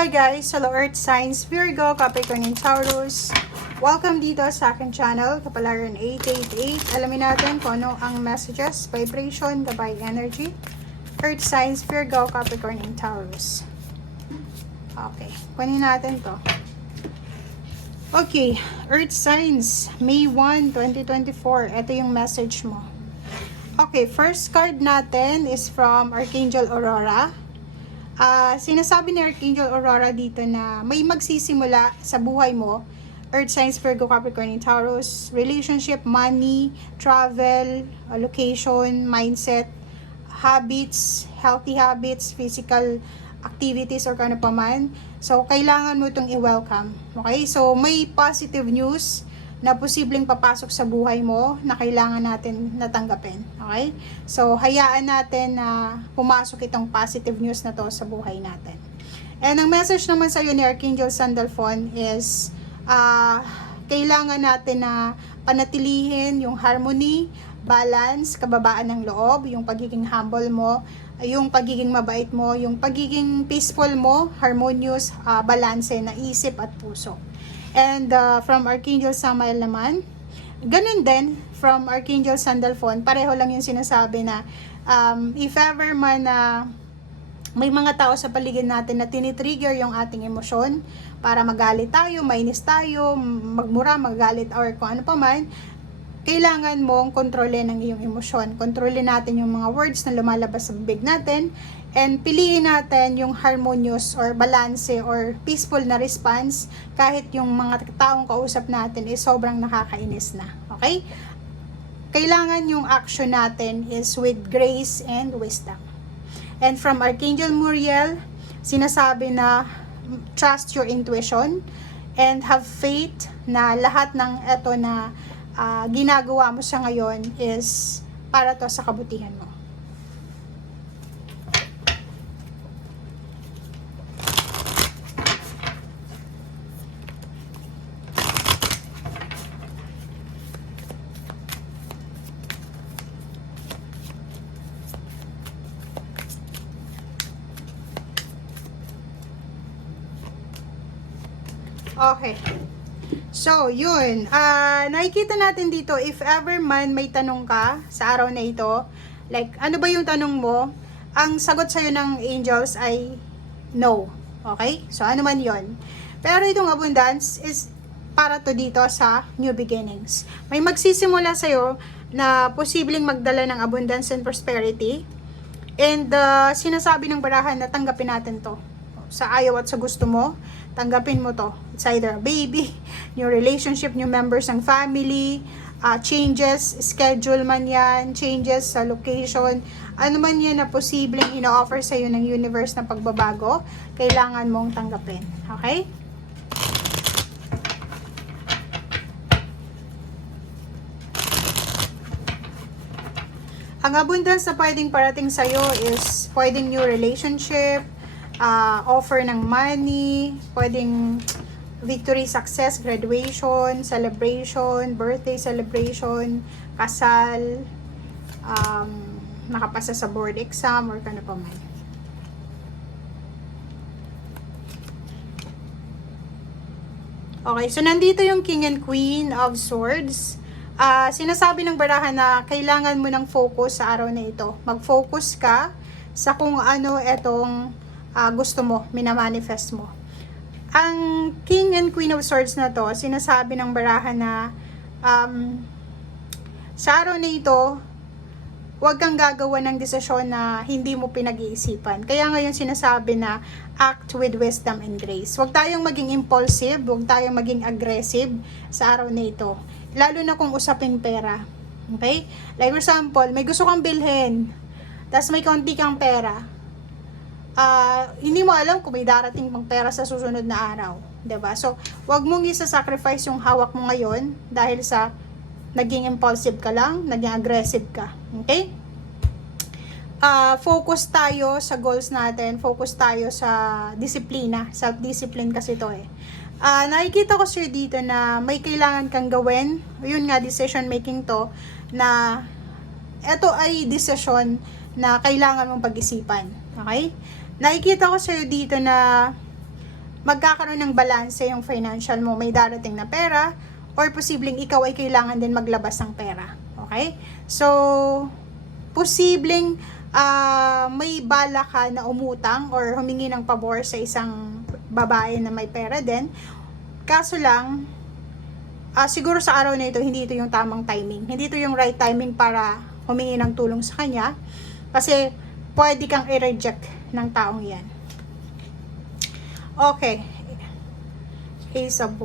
Hello guys, hello Earth Signs, Virgo, Capricorn, and Taurus. Welcome dito sa aking channel, Kapalaran 888. Alamin natin kung ano ang messages, vibration, gabay energy. Earth Signs, Virgo, Capricorn, and Taurus. Okay, kunin natin to. Okay, Earth Signs, May 1, 2024. Ito yung message mo. Okay, first card natin is from Archangel Aurora. Sinasabi ni Archangel Aurora dito na may magsisimula sa buhay mo, Earth Signs, Virgo, Capricorn, and Taurus, relationship, money, travel, location, mindset, habits, healthy habits, physical activities, or kano pa man. So, kailangan mo itong i-welcome. Okay? So, may positive news na posibleng papasok sa buhay mo na kailangan natin natanggapin. Okay? So, hayaan natin na pumasok itong positive news na to sa buhay natin. And ang message naman sa iyo ni Archangel Sandalphon is kailangan natin na panatilihin yung harmony, balance, kababaan ng loob, yung pagiging humble mo, yung pagiging mabait mo, yung pagiging peaceful mo, harmonious, balanse na isip at puso. And from Archangel Samael naman, ganun din, from Archangel Sandalphon, pareho lang yung sinasabi na if ever man na may mga tao sa paligid natin na tinitrigger yung ating emosyon para magalit tayo, mainis tayo, magmura, magalit, or kung ano pa man, kailangan mong kontrolin ang iyong emosyon. Kontrolin natin yung mga words na lumalabas sa bibig natin, and piliin natin yung harmonious or balance or peaceful na response kahit yung mga taong kausap natin is sobrang nakakainis na. Okay? Kailangan yung action natin is with grace and wisdom. And from Archangel Muriel, sinasabi na trust your intuition and have faith na lahat ng eto na ginagawa mo sa ngayon is para to sa kabutihan mo. Okay. So, yun. Nakikita natin dito, if ever man may tanong ka sa araw na ito, like, ano ba yung tanong mo? Ang sagot sa'yo ng angels ay no. Okay? So, ano man yon. Pero itong abundance is para to dito sa new beginnings. May magsisimula sa'yo na posibleng magdala ng abundance and prosperity. And sinasabi ng barahan na tanggapin natin to. Sa ayaw at sa gusto mo, tanggapin mo to. It's either a baby, new relationship, new members ng family, changes, schedule man yan, changes sa location, ano man yan na posibleng ino-offer sa'yo ng universe na pagbabago, kailangan mong tanggapin. Okay? Ang abundance na pwedeng parating sa'yo is pwedeng new relationship, offer ng money, pwedeng victory, success, graduation, celebration, birthday celebration, kasal, nakapasa sa board exam, or kano pa man. Okay, so nandito yung King and Queen of Swords. Sinasabi ng barahan na kailangan mo ng focus sa araw na ito. Mag-focus ka sa kung ano etong gusto mo, minamanifest mo. Ang King and Queen of Swords na to, sinasabi ng barahan na sa araw na ito, huwag kang gagawa ng desisyon na hindi mo pinag-iisipan. Kaya ngayon sinasabi na act with wisdom and grace. Huwag tayong maging impulsive, huwag tayong maging aggressive sa araw na ito. Lalo na kung usaping pera. Okay? Like for example, may gusto kang bilhin, tapos may konti kang pera. Hindi mo alam kung may darating pang pera sa susunod na araw, 'di ba? So, wag mong isa-sacrifice yung hawak mo ngayon dahil sa naging impulsive ka lang, naging aggressive ka. Okay? Focus tayo sa goals natin, focus tayo sa disiplina, self-discipline kasi ito eh. Nakikita ko sir dito na may kailangan kang gawin, yun nga decision making to, na ito ay decision na kailangan mong pag-isipan. Okay? Nakikita ko sa'yo dito na magkakaroon ng balance yung financial mo. May darating na pera, or posibleng ikaw ay kailangan din maglabas ng pera. Okay? So, posibleng may bala ka na umutang or humingi ng pabor sa isang babae na may pera din. Kaso lang, siguro sa araw na ito, hindi ito yung tamang timing. Hindi ito yung right timing para humingi ng tulong sa kanya. Kasi, pwede kang i-reject ng taong yan. Okay. Ace of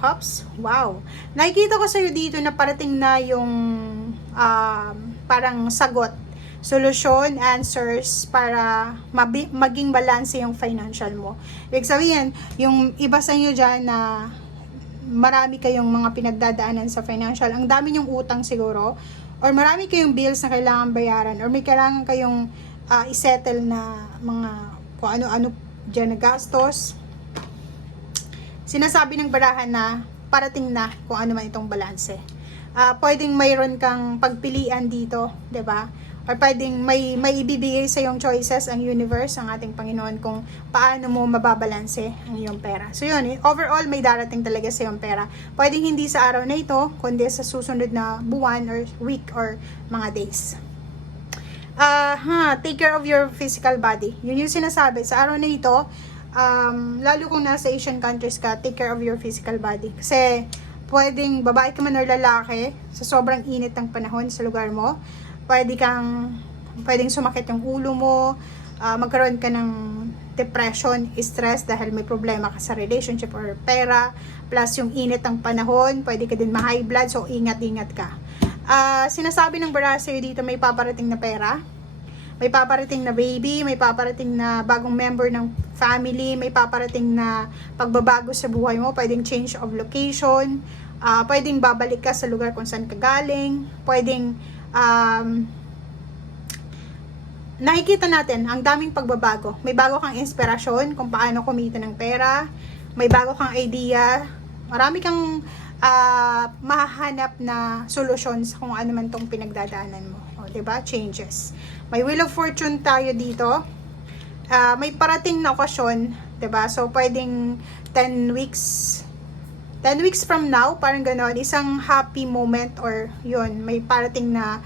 Cups. Wow. Nakikita ko sa'yo dito na parating na yung parang sagot, solusyon, answers para maging balance yung financial mo. Ibig sabihin, yung iba sa inyo dyan na marami kayong mga pinagdadaanan sa financial, ang dami nyong utang siguro, or marami kayong bills na kailangan bayaran, or may kailangan kayong isettle na mga kung ano-ano dyan na gastos. Sinasabi ng barahan na parating na kung ano man itong balanse. Pwedeng mayroon kang pagpilian dito, 'di ba? Or pwedeng may ibibigay sa iyong choices ang universe, ang ating Panginoon, kung paano mo mababalanse ang iyong pera. So yun, overall may darating talaga sa iyong pera. Pwedeng hindi sa araw na ito, kundi sa susunod na buwan or week or mga days. Take care of your physical body. Yun yung sinasabi. Sa araw na ito, lalo kung nasa Asian countries ka, take care of your physical body. Kasi, pwedeng babae ka man or lalaki, sa sobrang init ng panahon sa lugar mo, pwedeng sumakit yung ulo mo, magkaroon ka ng depression, stress dahil may problema ka sa relationship or pera, plus yung init ng panahon, pwede ka din ma-high blood, so ingat-ingat ka. Sinasabi ng baraha sa'yo dito, may paparating na pera, may paparating na baby, may paparating na bagong member ng family, may paparating na pagbabago sa buhay mo, pwedeng change of location, pwedeng babalik ka sa lugar kung saan ka galing, pwedeng nakikita natin ang daming pagbabago. May bago kang inspirasyon kung paano kumita ng pera, may bago kang idea, marami kang mahahanap na solusyon sa kung ano man tong pinagdadaanan mo. O, diba? Changes. May Wheel of Fortune tayo dito. May parating na okasyon, diba? So, pwedeng 10 weeks from now, parang gano'n, isang happy moment or yun, may parating na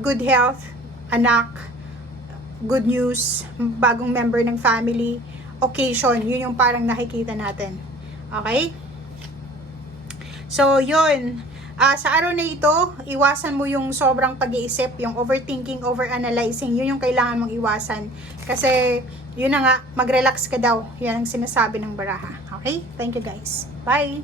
good health, anak, good news, bagong member ng family, occasion, yun yung parang nakikita natin. Okay? So, yun. Sa araw na ito, iwasan mo yung sobrang pag-iisip, yung overthinking, overanalyzing, yun yung kailangan mong iwasan. Kasi, yun na nga, mag-relax ka daw. Yan ang sinasabi ng baraha. Okay? Thank you guys. Bye!